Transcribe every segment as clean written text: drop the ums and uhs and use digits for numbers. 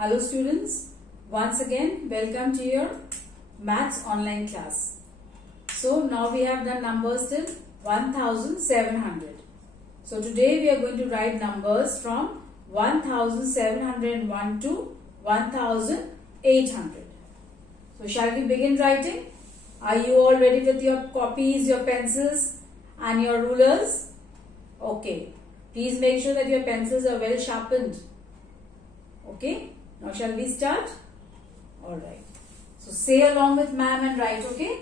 Hello students, once again welcome to your maths online class. So now we have done numbers till 1700. So today we are going to write numbers from 1701 to 1800. So shall we begin writing? Are you all ready with your copies, your pencils and your rulers? Okay. Please make sure that your pencils are well sharpened. Okay. Now shall we start? Alright. So say along with ma'am and write, okay?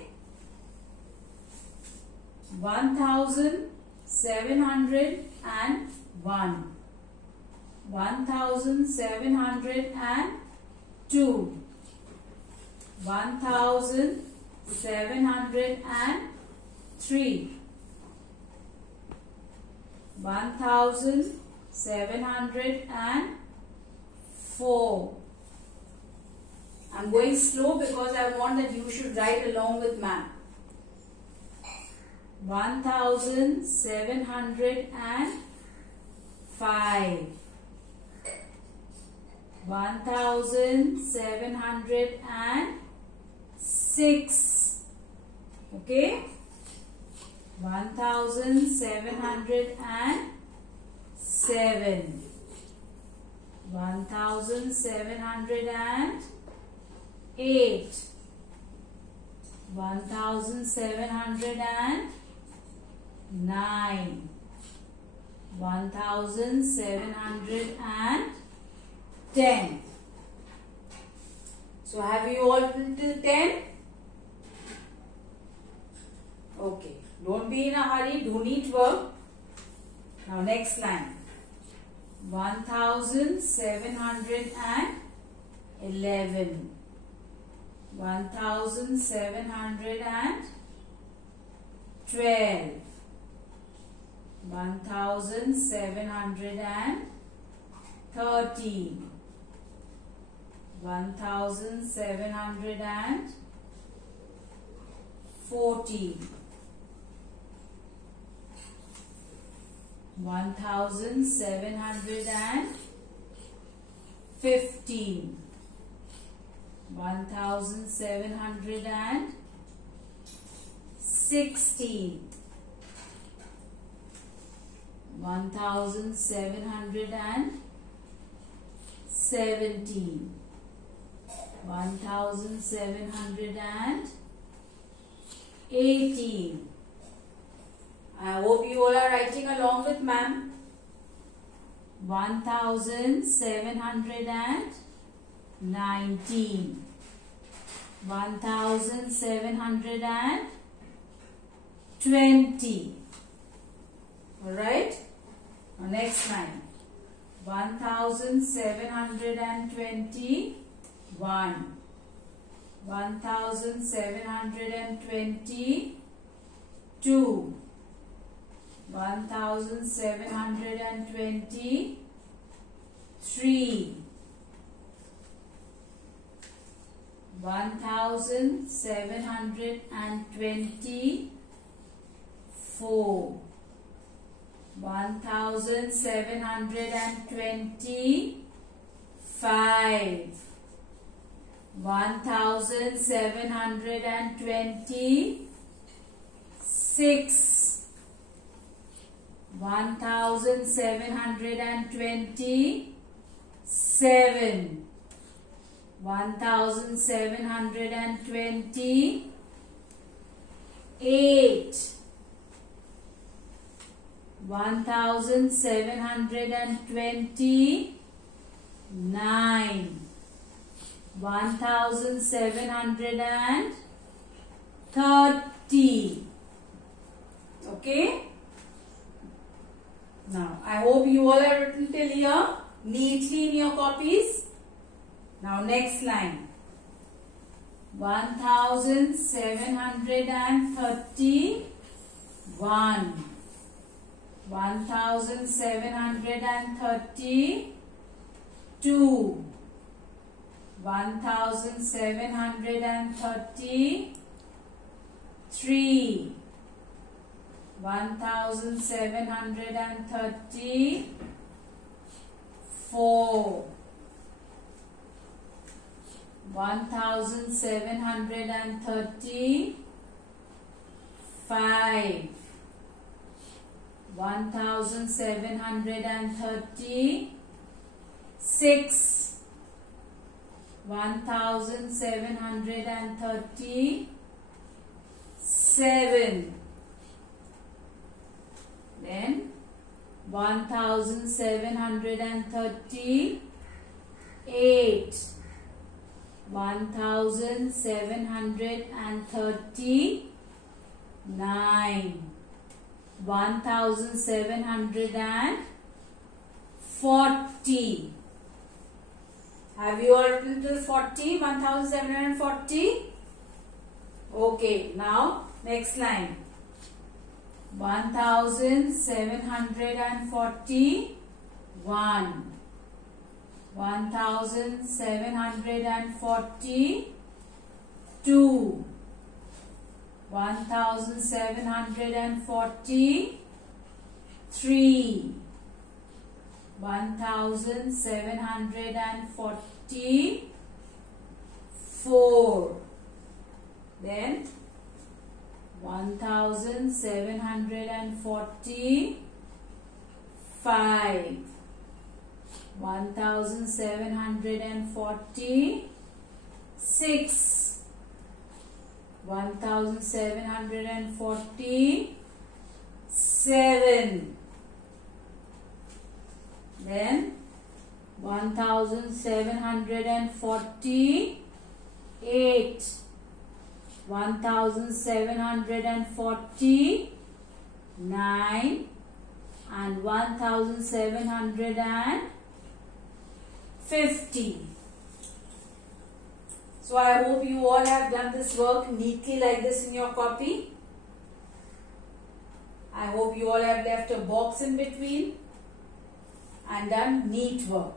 1701. 1702. 1703. 1704. I'm going slow because I want that you should write along with ma'am. 1705. 1706. Okay? 1707. 1708. 1709. 1710. So have you all till 10? Okay. Don't be in a hurry. Do neat work. Now next line. 1711. 1712. 1713. 1714. 1715. 1716. 1717. 1718. I hope you all are writing along with ma'am. 1719. 1720. Alright. Now next line. 1721. 1722. 1723. 1724. 1725. 1726. 1727. 1728. 1729. 1730. Okay. Now, I hope you all are written till here neatly in your copies. Now, next line. 1731. 1732. 1733. 1734. 1735, 1736, 1737, then 1738, 1739, 1740. Have you all written till 40? 1740? Okay, now next line. 1741, 1742, 1743, 1744, then 1745, 1746, 1747, then 1748, 1749, and 1750. So I hope you all have done this work neatly like this in your copy. I hope you all have left a box in between and done neat work.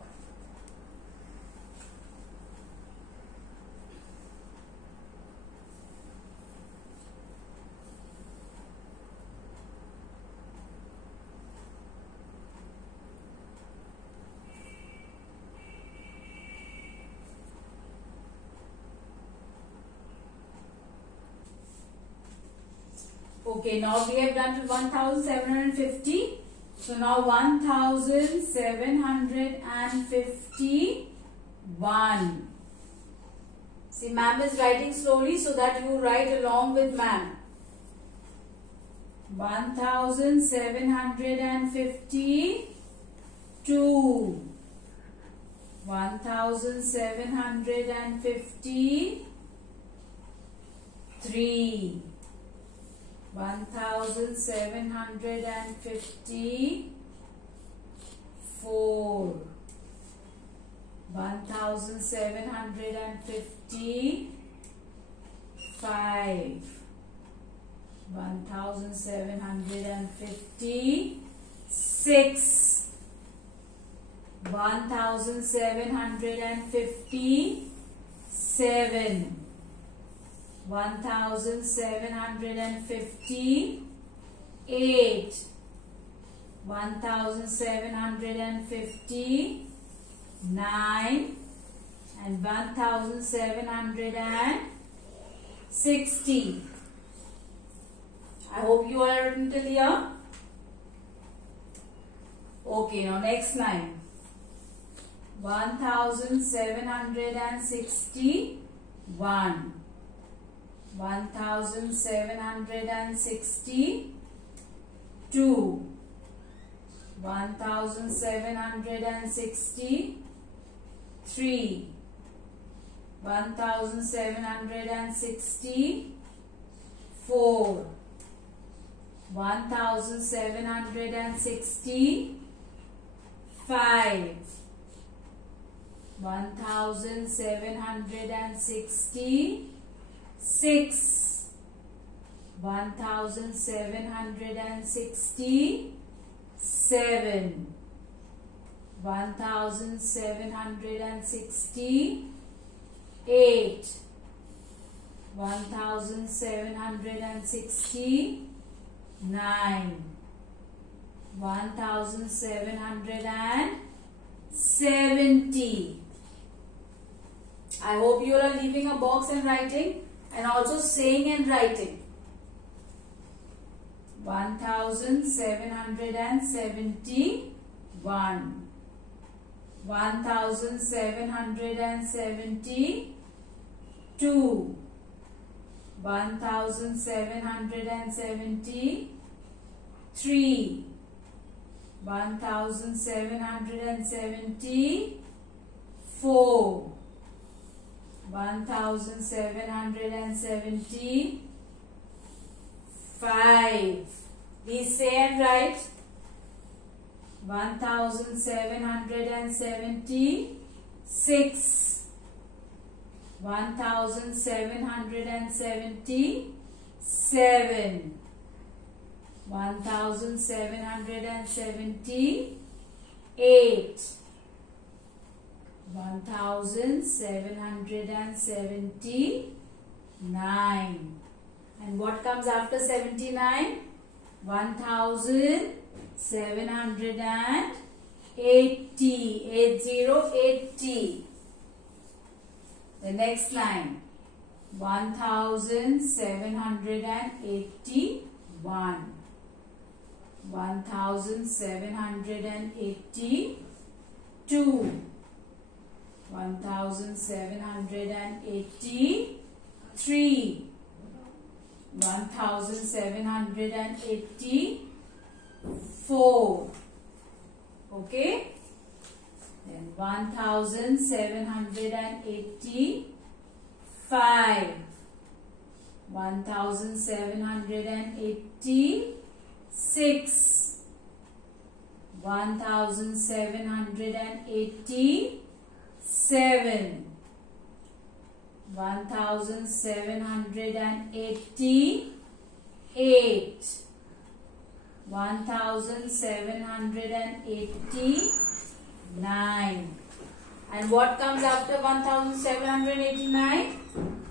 Okay, now we have done to 1750. So now 1751. See, ma'am is writing slowly so that you write along with ma'am. 1752. 1753. 1754, 1755, 1756, 1757, 1758, 1759, and 1760. I hope you all are written till here. Okay, now next line. 1761, 1762, 1763, 1764, 1765, 1766, 1767, 1768, 1769, 1770. I I hope you are leaving a box and writing, and also saying and writing. 1771, 1772, 1773, 1774, 1775. Please say and write. 1776, 1777, 1778, 1779. And what comes after 79? 1780. 80. The next line. 1781. 1782. 1783. 1784. Okay. Then 1785. 1786. 1787. 1788. 1789. And what comes after 1789?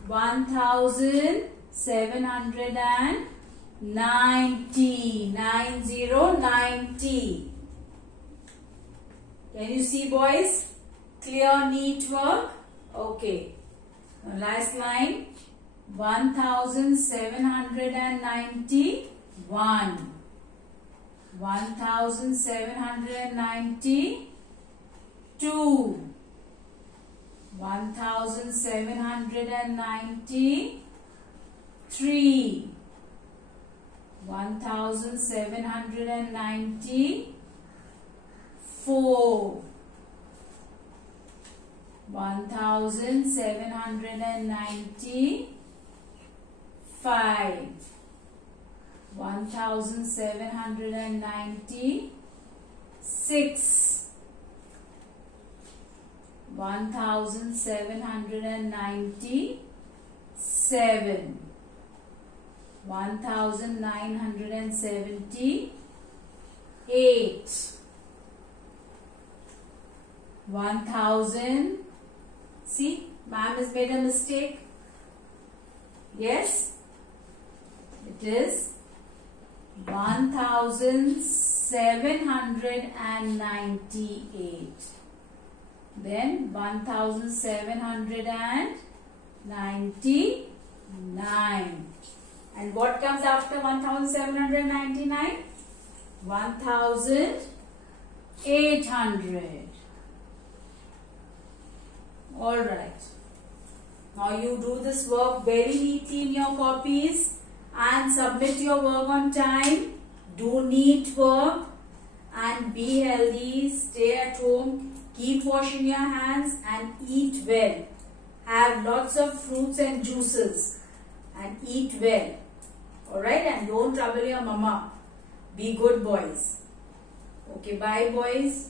1790. 90. Can you see, boys? Clear, neat work? Okay. Now last line. 1791. 1792. 1793. 1794. 1795. 1796. 1797. 1978. 1000. See, ma'am has made a mistake. Yes, it is 1798. Then 1799. And what comes after 1799? 1800. Alright. Now you do this work very neatly in your copies and submit your work on time. Do neat work and be healthy. Stay at home. Keep washing your hands and eat well. Have lots of fruits and juices and eat well. Alright, and don't trouble your mama. Be good boys. Okay, bye boys.